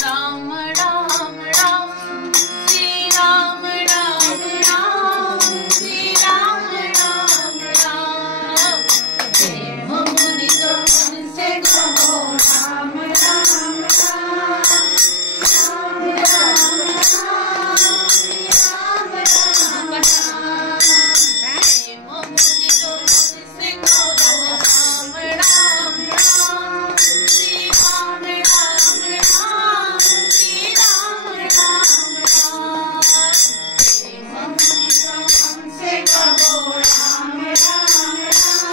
राम राम राम श्री राम राम राम श्री राम राम राम। प्रेम मुदित मन से कहो राम राम राम राम राम राम श्री राम राम राम। प्रेम मुदित मन से कहो राम राम राम श्री राम राम राम श्री राम राम राम। प्रेम मुदित मन से कहो राम राम राम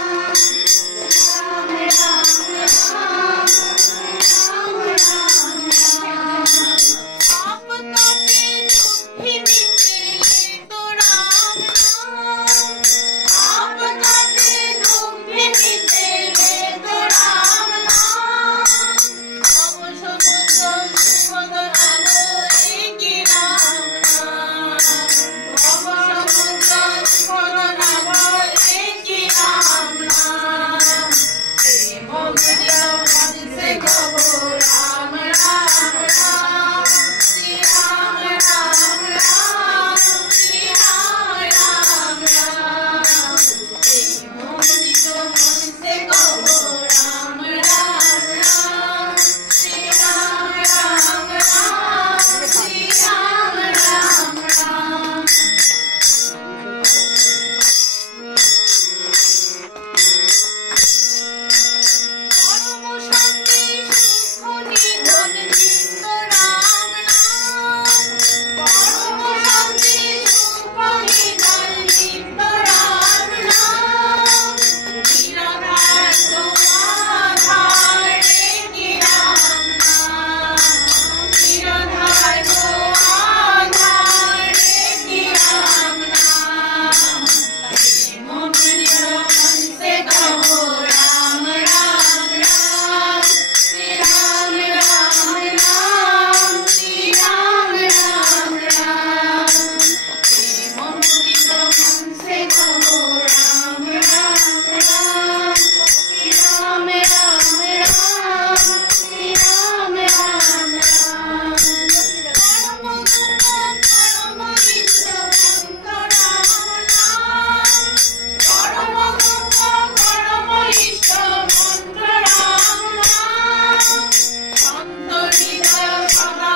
राम राम राम राम राम राम। आप ताके दुखी मिटे तो राम नाम, आप ताके दुखी मिटे तो राम नाम। अब समुद्र सुखद नाम एक राम नाम, अब समुद्र सुखद नाम एक राम नाम। प्रेम मुदित मन से कहो राम राम राम श्री राम राम राम श्री राम राम राम। प्रेम मुदित मन से कहो राम राम राम श्री राम राम राम श्री राम राम राम। परम शांति सुख निधन नित्य राम नाम, परम शांति सुख निधन नित्य राम नाम। निराधार तो आधार एक राम नाम, निराधार तो आधार एक राम नाम। प्रेम मुदित मन से कहो राम राम राम श्री राम राम राम श्री राम राम राम। प्रेम मुदित मन से कहो राम राम राम श्री राम राम राम श्री राम राम राम। परम गुण परम इष्ट पंथ राम नाम, परम गुण परम इष्ट पंथ राम नाम। संत हृदय सदा